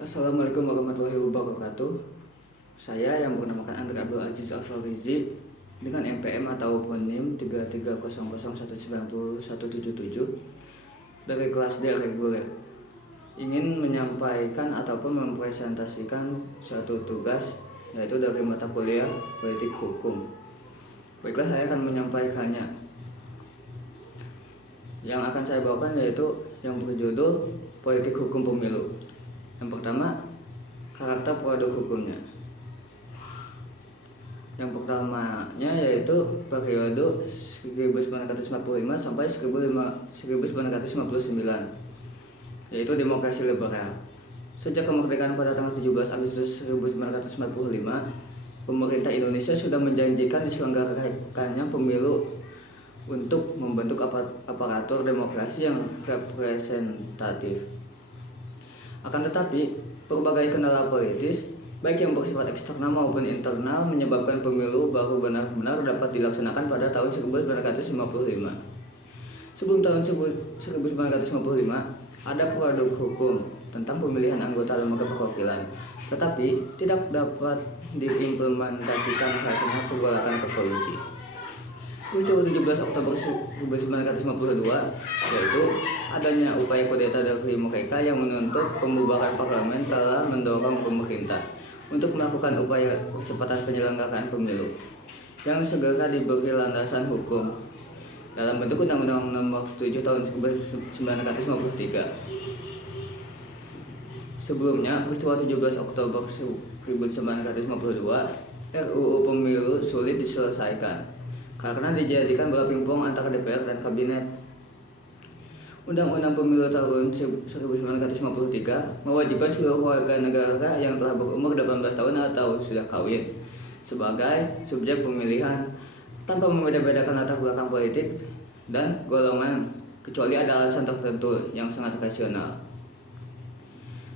Assalamualaikum warahmatullahi wabarakatuh. Saya yang bernamakan Andri Abdul Aziz Alfarizi dengan MPM ataupun NIM 3300190177 dari kelas D reguler ingin menyampaikan ataupun mempresentasikan suatu tugas, yaitu dari mata kuliah politik hukum. Baiklah, saya akan menyampaikannya. Yang akan saya bawakan yaitu yang berjudul politik hukum pemilu. Yang pertama, karakter produk hukumnya. Yang pertamanya yaitu periode 1945 sampai 1959, yaitu demokrasi liberal. Sejak kemerdekaan pada tanggal 17 Agustus 1945, pemerintah Indonesia sudah menjanjikan diselenggarakannya pemilu untuk membentuk aparatur demokrasi yang representatif. Akan tetapi, berbagai kendala politis, baik yang bersifat eksternal maupun internal, menyebabkan pemilu baru benar-benar dapat dilaksanakan pada tahun 1955. Sebelum tahun 1955, ada produk hukum tentang pemilihan anggota lembaga perwakilan, tetapi tidak dapat diimplementasikan karena pergolakan revolusi. Peristiwa 17 Oktober 1952 yaitu adanya upaya kudeta dari mereka yang menuntut pembubaran parlemen telah mendorong pemerintah untuk melakukan upaya percepatan penyelenggaraan pemilu yang segera diberi landasan hukum dalam bentuk Undang-Undang Nomor 7 Tahun 1953. Sebelumnya, peristiwa 17 Oktober 1952, RUU Pemilu sulit diselesaikan karena dijadikan bola pingpong antara DPR dan kabinet. Undang-Undang Pemilu tahun 1953 mewajibkan seluruh warga negara yang telah berumur 18 tahun atau sudah kawin sebagai subjek pemilihan tanpa membeda-bedakan latar belakang politik dan golongan, kecuali ada alasan tertentu yang sangat rasional.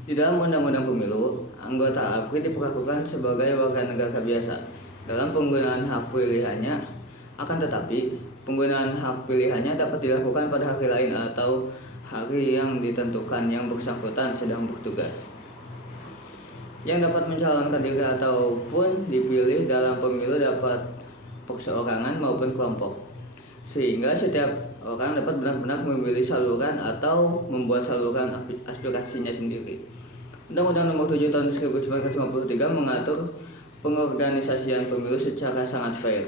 Di dalam Undang-Undang Pemilu, anggota APRI diperlakukan sebagai warga negara biasa dalam penggunaan hak pilihannya. Akan tetapi, penggunaan hak pilihannya dapat dilakukan pada hari lain atau hari yang ditentukan yang bersangkutan sedang bertugas. Yang dapat mencalonkan diri ataupun dipilih dalam pemilu dapat perseorangan maupun kelompok, sehingga setiap orang dapat benar-benar memilih saluran atau membuat saluran aspirasinya sendiri. Undang-Undang Nomor 7 Tahun 1953 mengatur pengorganisasian pemilu secara sangat fair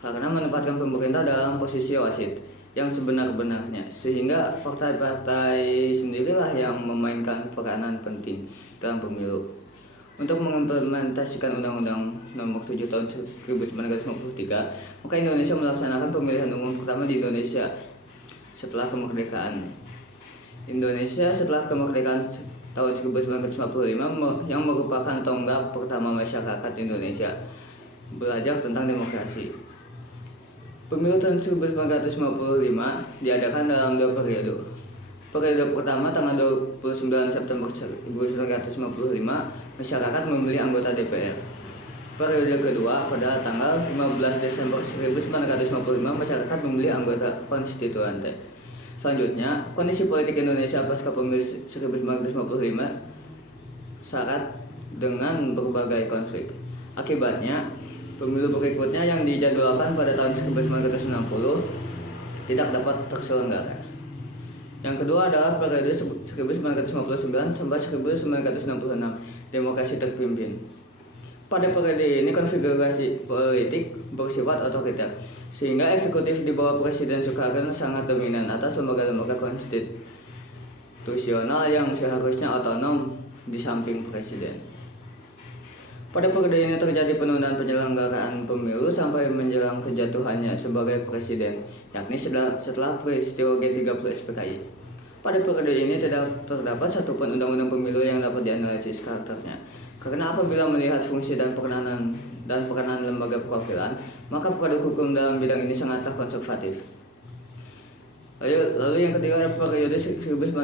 karena menempatkan pemerintah dalam posisi wasit yang sebenar-benarnya, sehingga partai-partai sendirilah yang memainkan peranan penting dalam pemilu. Untuk mengimplementasikan Undang-Undang Nomor 7 Tahun 1953, maka Indonesia melaksanakan pemilihan umum pertama di Indonesia setelah kemerdekaan. Indonesia setelah kemerdekaan tahun 1945 yang merupakan tonggak pertama masyarakat Indonesia belajar tentang demokrasi. Pemilu tahun 1955 diadakan dalam 2 periode. Periode pertama tanggal 29 September 1955, masyarakat memilih anggota DPR. Periode kedua pada tanggal 15 Desember 1955, masyarakat memilih anggota konstituante. Selanjutnya, kondisi politik Indonesia pasca pemilu 1955 syarat dengan berbagai konflik. Akibatnya, pemilu berikutnya yang dijadwalkan pada tahun 1960 tidak dapat terselenggara. Yang kedua adalah periode 1959 sampai 1966, demokrasi terpimpin. Pada periode ini konfigurasi politik bersifat otoriter, sehingga eksekutif di bawah Presiden Soekarno sangat dominan atas lembaga-lembaga konstitusional yang seharusnya otonom di samping Presiden. Pada periode ini terjadi penundaan penyelenggaraan pemilu sampai menjelang kejatuhannya sebagai presiden, yakni setelah peristiwa G30 SPKI. Pada periode ini tidak terdapat satupun undang-undang pemilu yang dapat dianalisis karakternya. Karena apabila melihat fungsi dan peranan lembaga perwakilan, maka produk hukum dalam bidang ini sangatlah konservatif. Lalu yang ketiga adalah periode 1955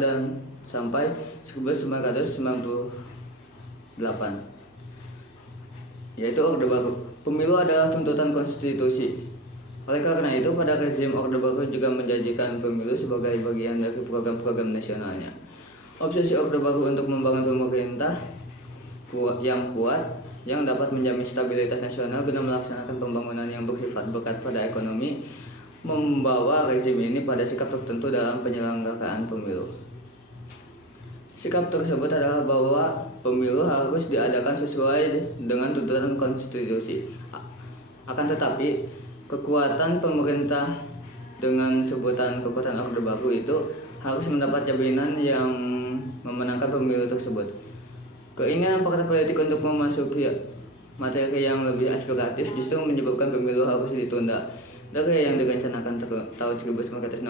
dan sampai 1998. Yaitu Orde Baru. Pemilu adalah tuntutan konstitusi. Oleh karena itu, pada rezim Orde Baru juga menjanjikan pemilu sebagai bagian dari program-program nasionalnya. Obsesi Orde Baru untuk membangun pemerintah yang kuat yang dapat menjamin stabilitas nasional guna melaksanakan pembangunan yang bersifat berkat pada ekonomi membawa rezim ini pada sikap tertentu dalam penyelenggaraan pemilu. Sikap tersebut adalah bahwa pemilu harus diadakan sesuai dengan tuntutan konstitusi. Akan tetapi, kekuatan pemerintah dengan sebutan kekuatan Orde Baru itu harus mendapat jaminan yang memenangkan pemilu tersebut. Keinginan partai politik untuk memasuki materi yang lebih aspiratif justru menyebabkan pemilu harus ditunda dari yang direncanakan tahun 1969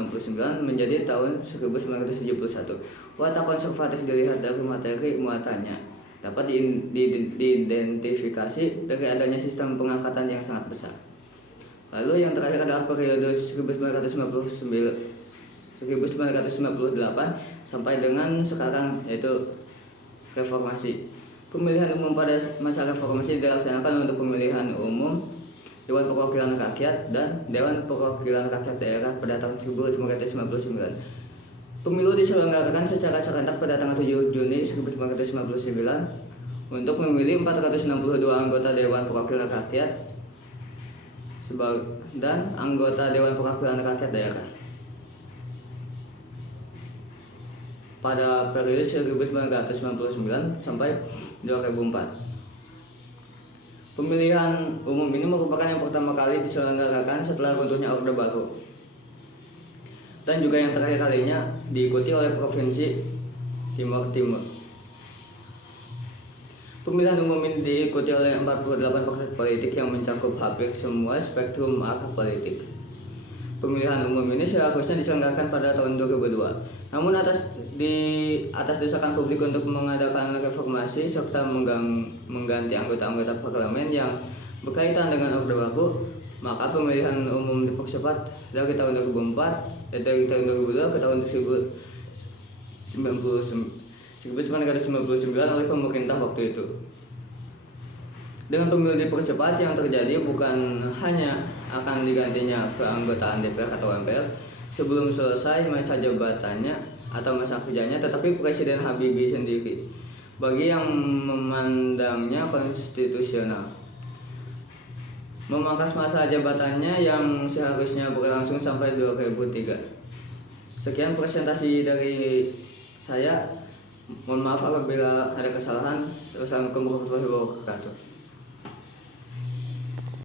menjadi tahun 1971. Watak konservatif dilihat dari materi muatannya dapat diidentifikasi dari adanya sistem pengangkatan yang sangat besar. Lalu yang terakhir adalah periode 1998 sampai dengan sekarang, yaitu reformasi. Pemilihan umum pada masa reformasi dilaksanakan untuk pemilihan umum Dewan Perwakilan Rakyat dan Dewan Perwakilan Rakyat Daerah pada tahun 1999. Pemilu diselenggarakan secara serentak pada tanggal 7 Juni 1999 untuk memilih 462 anggota Dewan Perwakilan Rakyat dan anggota Dewan Perwakilan Rakyat Daerah pada periode 1999 sampai 2004. Pemilihan umum ini merupakan yang pertama kali diselenggarakan setelah runtuhnya Orde Baru dan juga yang terakhir kalinya diikuti oleh Provinsi Timur Timur. Pemilihan umum ini diikuti oleh 48 partai politik yang mencakup hampir semua spektrum arah politik. Pemilihan umum ini seharusnya diselenggarakan pada tahun 2002. Namun atas desakan publik untuk mengadakan reformasi serta mengganti anggota-anggota parlemen yang berkaitan dengan Orde Baru, maka pemilihan umum dipercepat dari tahun 2002 ke tahun 1999 oleh pemerintah waktu itu. Dengan pemilu dipercepat, yang terjadi bukan hanya akan digantinya keanggotaan DPR atau MPR sebelum selesai masa jabatannya atau masa kerjanya, tetapi Presiden Habibie sendiri bagi yang memandangnya konstitusional memangkas masa jabatannya yang seharusnya berlangsung sampai 2003. Sekian presentasi dari saya. Mohon maaf apabila ada kesalahan. Wassalamualaikum warahmatullahi wabarakatuh.